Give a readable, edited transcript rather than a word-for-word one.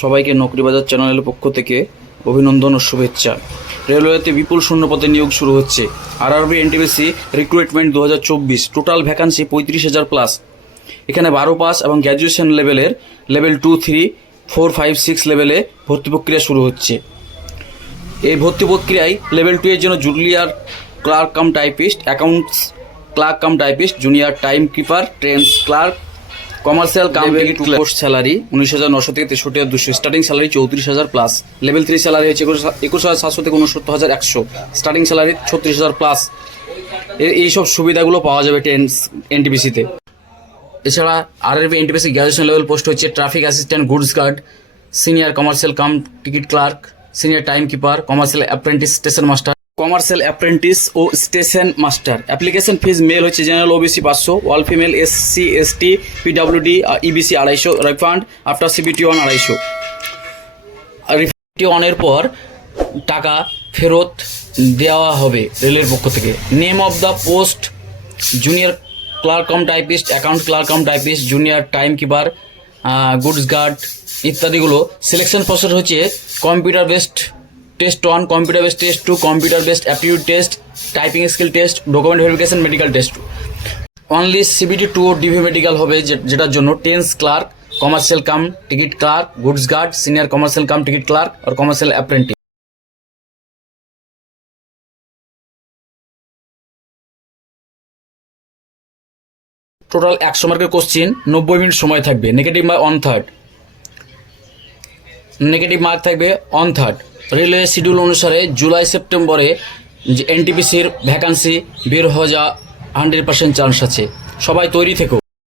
সবাইকে নকরি বাজার চ্যানেলের পক্ষ থেকে অভিনন্দন ও শুভেচ্ছা। রেলওয়েতে বিপুল শূন্যপদে নিয়োগ শুরু হচ্ছে। RRB NTPC recruitment 2024, total vacancy 35,000+। এখানে 12 পাস এবং গ্র্যাজুয়েশন লেভেলের লেভেল 2, 3, 4, 5, 6 লেভেলে ভর্তি প্রক্রিয়া শুরু হচ্ছে। এই ভর্তি প্রক্রিয়ায় লেভেল 2 এর জন্য junior clerk cum typist, accounts clerk cum typist, junior time keeper, trains clerk, commercial cum ticket post salary 19,900 থেকে 63,200, স্টার্টিং স্যালারি 34,000+। লেভেল 3 স্যালারি হচ্ছে 21,700 থেকে 69,100, স্টার্টিং স্যালারি 36,000+। এইসব সুবিধাগুলো পাওয়া যাবে এনটিপিসিতে। এছাড়া RRB NTPC graduation level post হচ্ছে traffic assistant, goods guard, senior commercial cum ticket clerk, senior time keeper, commercial apprentice, station master, commercial apprentice ও station master. Application fees male হচ্ছে general OBC 500, all female SC ST PWD EBC 250, refund after CBT 1 250। Refund 1 এর পর টাকা ফেরত দেওয়া হবে রেলের পক্ষ থেকে। Name of the post: junior clerk cum typist, account clerk cum typist, junior time keeper, goods guard ইত্যাদিগুলো। সিলেকশন প্রসেস হচ্ছে computer based test 1, computer based test 2, computer based aptitude test, typing skill test, document verification, medical test. Only CBT 2 ও DV medical হবে, যেটার জন্য trains clerk, commercial cum ticket clerk, goods guard, senior commercial cum ticket clerk আর commercial apprentice. Total 100 মার্কের question, 90 minute সময় থাকবে। Negative mark 1/3, negative mark থাকবে 1/3। Railway schedule অনুসারে জুলাই সেপ্টেম্বরে এনটিপিসির ভ্যাকান্সি বের হয়ে যাওয়া 100% চান্স আছে। সবাই তৈরি থেকো।